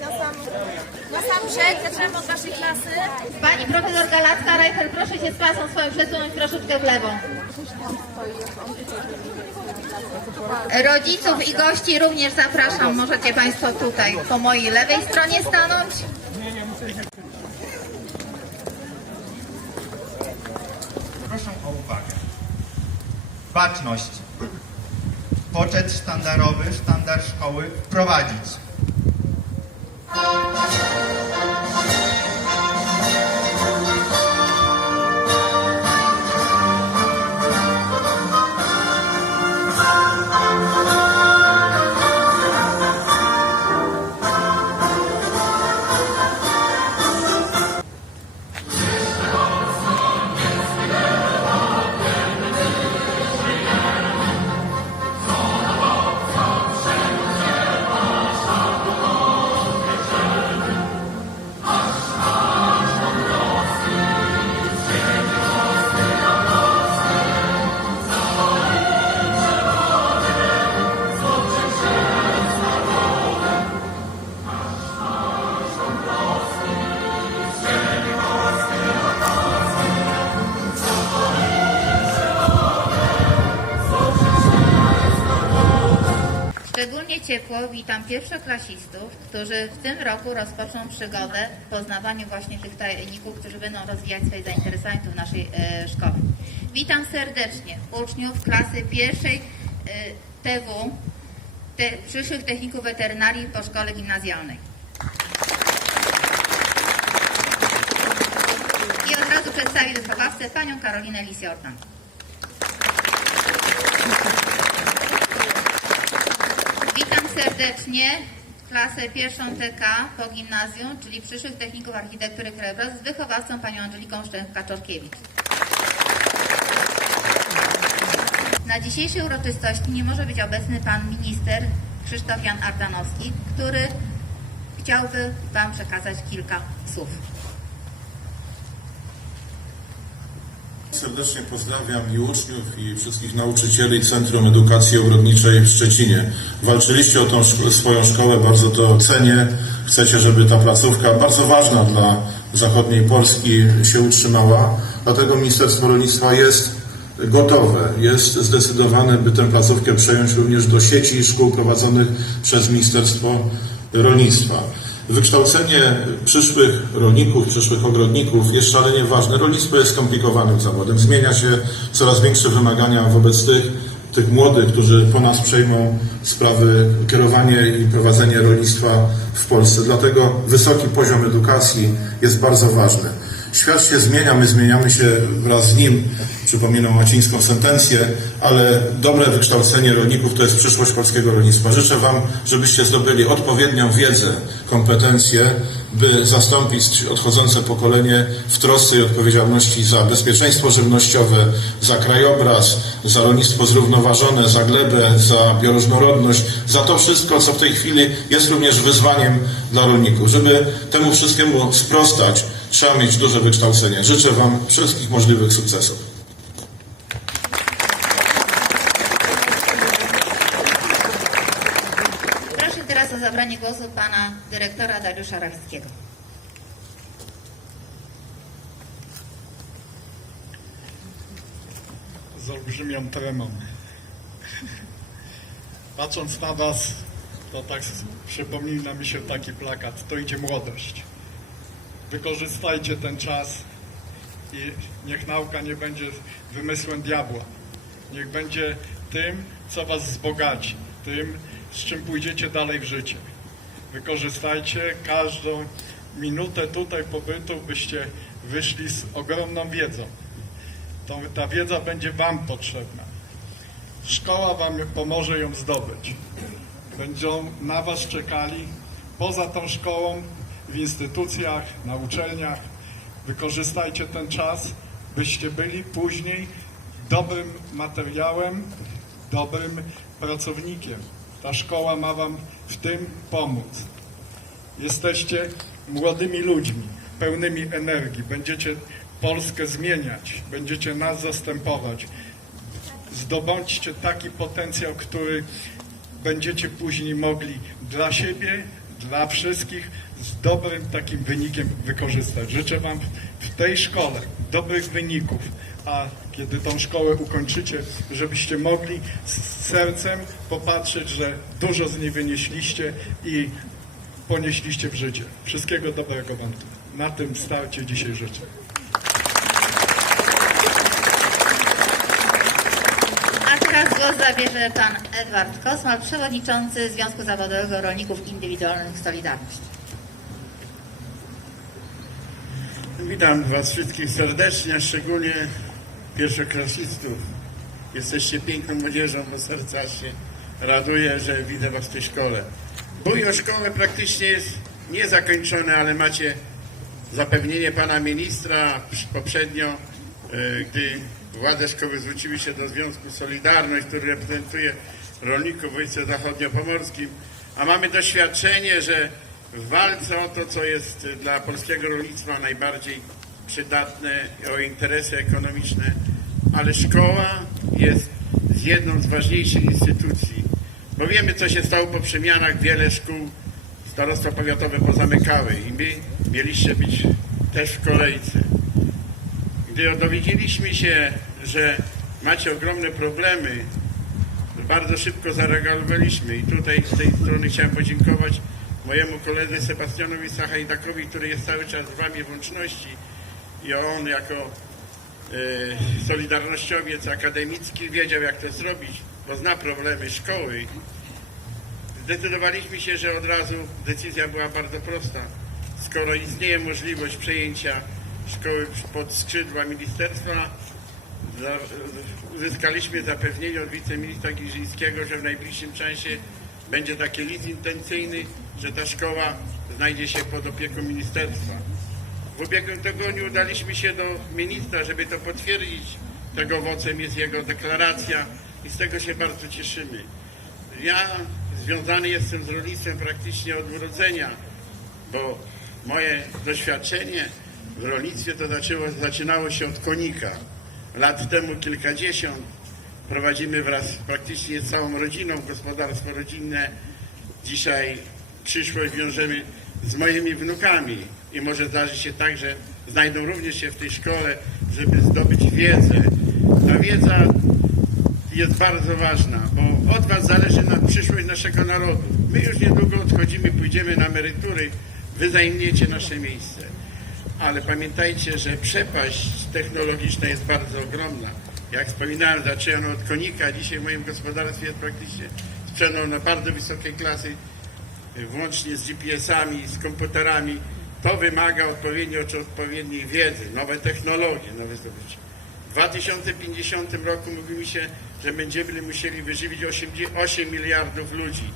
na sam, na brzeg, zaczynamy od waszej klasy. Pani profesor Galacka, Rejfer, proszę się z klasą swoją przesunąć troszeczkę w lewo. Rodziców i gości również zapraszam. Możecie Państwo tutaj po mojej lewej stronie stanąć. Proszę o uwagę. Baczność. Poczet sztandarowy, sztandar szkoły wprowadzić. Szczególnie ciepło witam pierwszoklasistów, którzy w tym roku rozpoczną przygodę w poznawaniu właśnie tych tajemników, którzy będą rozwijać swoje zainteresowania tu w naszej e, szkole. Witam serdecznie uczniów klasy pierwszej e, TW, te, przyszłych techników weterynarii po szkole gimnazjalnej. I od razu przedstawię wychowawcę panią Karolinę Lis-Jordan. Witam serdecznie klasę pierwszą TK po gimnazjum, czyli przyszłych techników architektury krajobrazu z wychowawcą panią Angeliką Szczęch-Kaczorkiewicz. Na dzisiejszej uroczystości nie może być obecny pan minister Krzysztof Jan Ardanowski, który chciałby wam przekazać kilka słów. Serdecznie pozdrawiam i uczniów, i wszystkich nauczycieli Centrum Edukacji Ogrodniczej w Szczecinie. Walczyliście o tą szko- swoją szkołę, bardzo to cenię. Chcecie, żeby ta placówka, bardzo ważna dla zachodniej Polski, się utrzymała. Dlatego Ministerstwo Rolnictwa jest gotowe, jest zdecydowane, by tę placówkę przejąć również do sieci szkół prowadzonych przez Ministerstwo Rolnictwa. Wykształcenie przyszłych rolników, przyszłych ogrodników jest szalenie ważne. Rolnictwo jest skomplikowanym zawodem. Zmienia się coraz większe wymagania wobec tych, tych młodych, którzy po nas przejmą sprawy kierowanie i prowadzenie rolnictwa w Polsce. Dlatego wysoki poziom edukacji jest bardzo ważny. Świat się zmienia, my zmieniamy się wraz z nim. Przypominam łacińską sentencję, ale dobre wykształcenie rolników to jest przyszłość polskiego rolnictwa. Życzę Wam, żebyście zdobyli odpowiednią wiedzę, kompetencje, by zastąpić odchodzące pokolenie w trosce i odpowiedzialności za bezpieczeństwo żywnościowe, za krajobraz, za rolnictwo zrównoważone, za glebę, za bioróżnorodność, za to wszystko, co w tej chwili jest również wyzwaniem dla rolników. Żeby temu wszystkiemu sprostać, trzeba mieć duże wykształcenie. Życzę Wam wszystkich możliwych sukcesów. Proszę teraz o zabranie głosu pana dyrektora Dariusza Rachskiego. z olbrzymią tremą. Patrząc na Was, to tak przypomina mi się taki plakat. To idzie młodość. Wykorzystajcie ten czas i niech nauka nie będzie wymysłem diabła. Niech będzie tym, co Was wzbogaci, tym, z czym pójdziecie dalej w życie. Wykorzystajcie każdą minutę tutaj pobytu, byście wyszli z ogromną wiedzą to ta wiedza będzie Wam potrzebna. Szkoła Wam pomoże ją zdobyć. Będą na Was czekali poza tą szkołą, w instytucjach, na uczelniach. Wykorzystajcie ten czas, byście byli później dobrym materiałem, dobrym pracownikiem. Ta szkoła ma Wam w tym pomóc. Jesteście młodymi ludźmi, pełnymi energii. Będziecie Polskę zmieniać, będziecie nas zastępować. Zdobądźcie taki potencjał, który będziecie później mogli dla siebie, dla wszystkich z dobrym takim wynikiem wykorzystać. Życzę Wam w tej szkole dobrych wyników, a kiedy tą szkołę ukończycie, żebyście mogli z sercem popatrzeć, że dużo z niej wynieśliście i ponieśliście w życie. Wszystkiego dobrego Wam na tym starcie dzisiaj życzę. A teraz głos zabierze pan Edward Kosmal, przewodniczący Związku Zawodowego Rolników Indywidualnych Solidarność. Witam Was wszystkich serdecznie, szczególnie pierwszoklasistów. Jesteście piękną młodzieżą, bo serca się raduje, że widzę Was w tej szkole. Bój o szkołę praktycznie jest niezakończony, ale macie zapewnienie Pana Ministra poprzednio, e, gdy władze szkoły zwróciły się do Związku Solidarność, który reprezentuje rolników w województwie zachodniopomorskim, a mamy doświadczenie, że w walce o to, co jest dla polskiego rolnictwa najbardziej przydatne, o interesy ekonomiczne, ale szkoła jest jedną z ważniejszych instytucji, bo wiemy, co się stało po przemianach, wiele szkół starostwa powiatowe pozamykały i my mieliście być też w kolejce. Gdy dowiedzieliśmy się, że macie ogromne problemy, bardzo szybko zareagowaliśmy. I tutaj z tej strony chciałem podziękować mojemu koledze Sebastianowi Sachajdakowi, który jest cały czas z Wami w łączności i on jako e, solidarnościowiec akademicki wiedział jak to zrobić, bo zna problemy szkoły. Zdecydowaliśmy się, że od razu decyzja była bardzo prosta. Skoro istnieje możliwość przejęcia szkoły pod skrzydła ministerstwa, uzyskaliśmy zapewnienie od wiceministra Giżyńskiego, że w najbliższym czasie będzie taki list intencyjny, że ta szkoła znajdzie się pod opieką ministerstwa. W ubiegłym tygodniu udaliśmy się do ministra, żeby to potwierdzić. Tego owocem jest jego deklaracja i z tego się bardzo cieszymy. Ja związany jestem z rolnictwem praktycznie od urodzenia, bo moje doświadczenie w rolnictwie to zaczęło, zaczynało się od konika. Lat temu kilkadziesiąt prowadzimy wraz praktycznie z całą rodziną gospodarstwo rodzinne. Dzisiaj przyszłość wiążemy z moimi wnukami i może zdarzy się tak, że znajdą również się w tej szkole, żeby zdobyć wiedzę. Ta wiedza jest bardzo ważna, bo od Was zależy na przyszłość naszego narodu. My już niedługo odchodzimy, pójdziemy na emerytury, Wy zajmiecie nasze miejsce. Ale pamiętajcie, że przepaść technologiczna jest bardzo ogromna. Jak wspominałem, zaczęto od konika, dzisiaj w moim gospodarstwie jest praktycznie sprzęt na bardzo wysokiej klasy, włącznie z GPS-ami, z komputerami. To wymaga odpowiednio czy odpowiedniej wiedzy, nowe technologie, nowe zdobycze. W 2050 roku mówi mi się, że będziemy musieli wyżywić 8, 8 miliardów ludzi.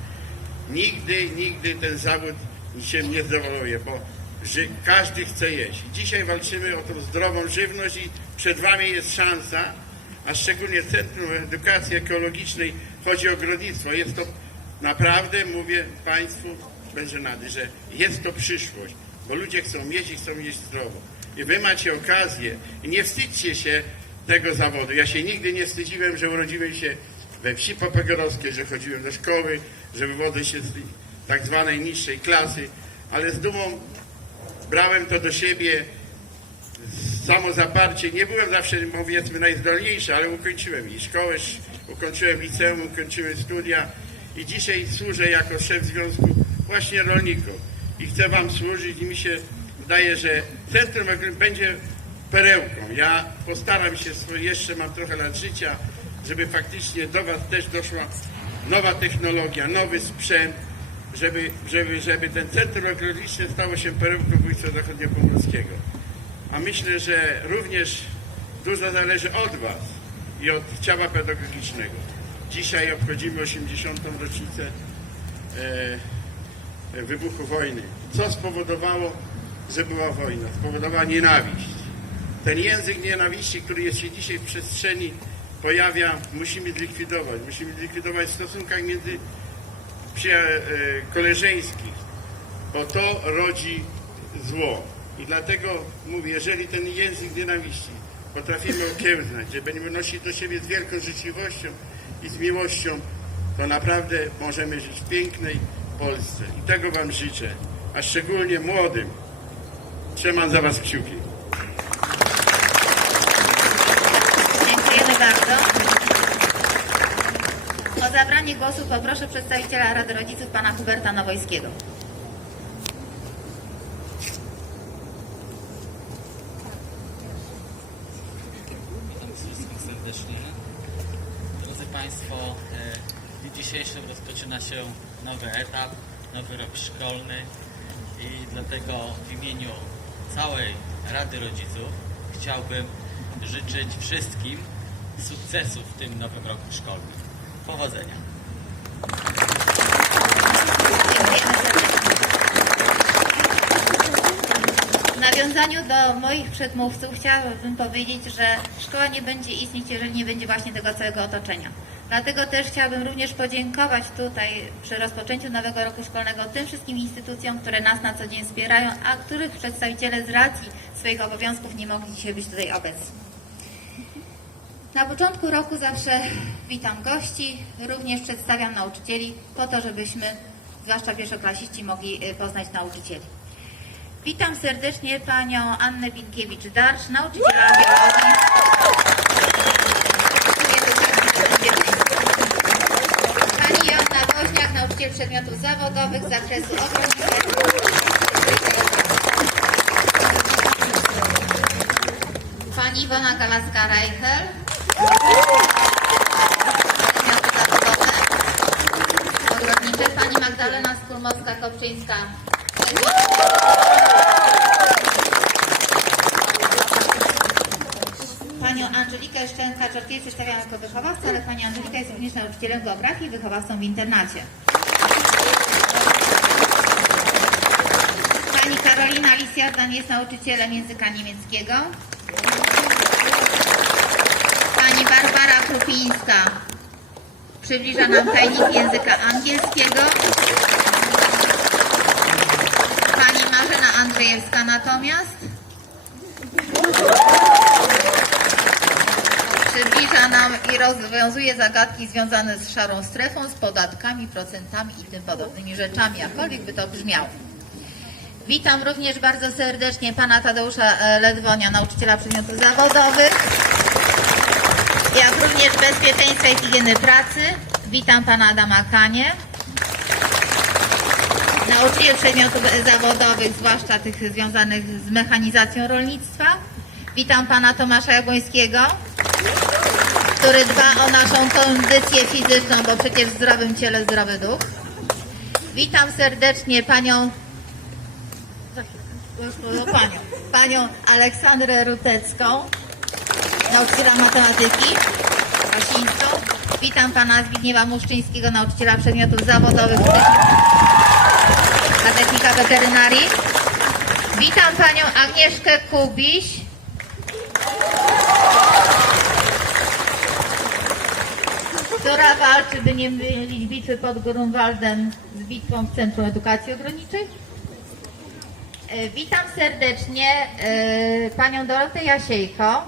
Nigdy, nigdy ten zawód się nie zdewoluuje, bo że każdy chce jeść. Dzisiaj walczymy o tą zdrową żywność i przed Wami jest szansa, a szczególnie Centrum Edukacji Ekologicznej, chodzi o ogrodnictwo. Jest to naprawdę, mówię Państwu, bez żenady, że jest to przyszłość, bo ludzie chcą jeść i chcą jeść zdrowo. I Wy macie okazję i nie wstydźcie się tego zawodu. Ja się nigdy nie wstydziłem, że urodziłem się we wsi popegorowskiej, że chodziłem do szkoły, że wywodzę się z tak zwanej niższej klasy, ale z dumą brałem to do siebie, samozaparcie. Nie byłem zawsze, powiedzmy, najzdolniejszy, ale ukończyłem i szkołę, ukończyłem liceum, ukończyłem studia i dzisiaj służę jako szef związku właśnie rolnikom. I chcę Wam służyć i mi się wydaje, że centrum będzie perełką. Ja postaram się, jeszcze mam trochę lat życia, żeby faktycznie do Was też doszła nowa technologia, nowy sprzęt, żeby, żeby, żeby ten centrum agraryczne stało się perełką województwa zachodniopomorskiego. A myślę, że również dużo zależy od Was i od ciała pedagogicznego. Dzisiaj obchodzimy 80. rocznicę e, wybuchu wojny. Co spowodowało, że była wojna? Spowodowała nienawiść. Ten język nienawiści, który jest się dzisiaj w przestrzeni pojawia, musimy zlikwidować. Musimy zlikwidować w stosunkach między e, koleżeńskich, bo to rodzi zło. I dlatego mówię, jeżeli ten język nienawiści potrafimy okiełznać, że będziemy nosić do siebie z wielką życzliwością i z miłością, to naprawdę możemy żyć w pięknej Polsce. I tego Wam życzę, a szczególnie młodym. Trzymam za Was kciuki. Dziękujemy bardzo. O zabranie głosu poproszę przedstawiciela Rady Rodziców, pana Huberta Nowojskiego. Witam wszystkich serdecznie. Drodzy Państwo, e, w dniu rozpoczyna się nowy etap, nowy rok szkolny i dlatego w imieniu całej Rady Rodziców chciałbym życzyć wszystkim sukcesów w tym nowym roku szkolnym. Powodzenia! W nawiązaniu do moich przedmówców chciałabym powiedzieć, że szkoła nie będzie istnieć, jeżeli nie będzie właśnie tego całego otoczenia. Dlatego też chciałabym również podziękować tutaj przy rozpoczęciu nowego roku szkolnego tym wszystkim instytucjom, które nas na co dzień wspierają, a których przedstawiciele z racji swoich obowiązków nie mogli dzisiaj być tutaj obecni. Na początku roku zawsze witam gości, również przedstawiam nauczycieli, po to, żebyśmy, zwłaszcza pierwszoklasiści, mogli y, poznać nauczycieli. Witam serdecznie panią Annę Binkiewicz-Darcz, nauczyciela biologii. Nauczyciel przedmiotów zawodowych z zakresu. Pani Iwona Galaska-Reichel. Ogrodnicze. Pani Magdalena Skulmowska-Kopczyńska. Panią Angelikę Szczęka-Czorkiewicz przedstawiam jako wychowawcę, ale Pani Angelika jest również nauczycielem geografii i wychowawcą w internacie. Pani Lisjazdan jest nauczycielem języka niemieckiego. Pani Barbara Krupińska przybliża nam tajnik języka angielskiego. Pani Marzena Andrzejewska natomiast przybliża nam i rozwiązuje zagadki związane z szarą strefą, z podatkami, procentami i tym podobnymi rzeczami, jakkolwiek by to brzmiało. Witam również bardzo serdecznie pana Tadeusza e, Ledwonia, nauczyciela przedmiotów zawodowych, jak również bezpieczeństwa i higieny pracy. Witam pana Adama Kanie, nauczyciel przedmiotów zawodowych, zwłaszcza tych związanych z mechanizacją rolnictwa. Witam pana Tomasza Jabłońskiego, który dba o naszą kondycję fizyczną, bo przecież w zdrowym ciele zdrowy duch. Witam serdecznie panią chwilkę, no, panią, panią Aleksandrę Rutecką, nauczyciela matematyki, Kasińską. Witam pana Zbigniewa Muszczyńskiego, nauczyciela przedmiotów zawodowych a technika weterynarii. Witam panią Agnieszkę Kubiś. która walczy, by nie mylić bitwy pod Grunwaldem z bitwą w Centrum Edukacji Ogrodniczej. E, Witam serdecznie e, panią Dorotę Jasiejko,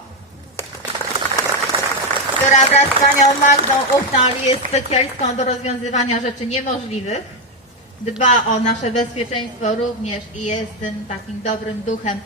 która wraz z panią Magdą Ufnal jest specjalistką do rozwiązywania rzeczy niemożliwych. Dba o nasze bezpieczeństwo również i jest tym takim dobrym duchem.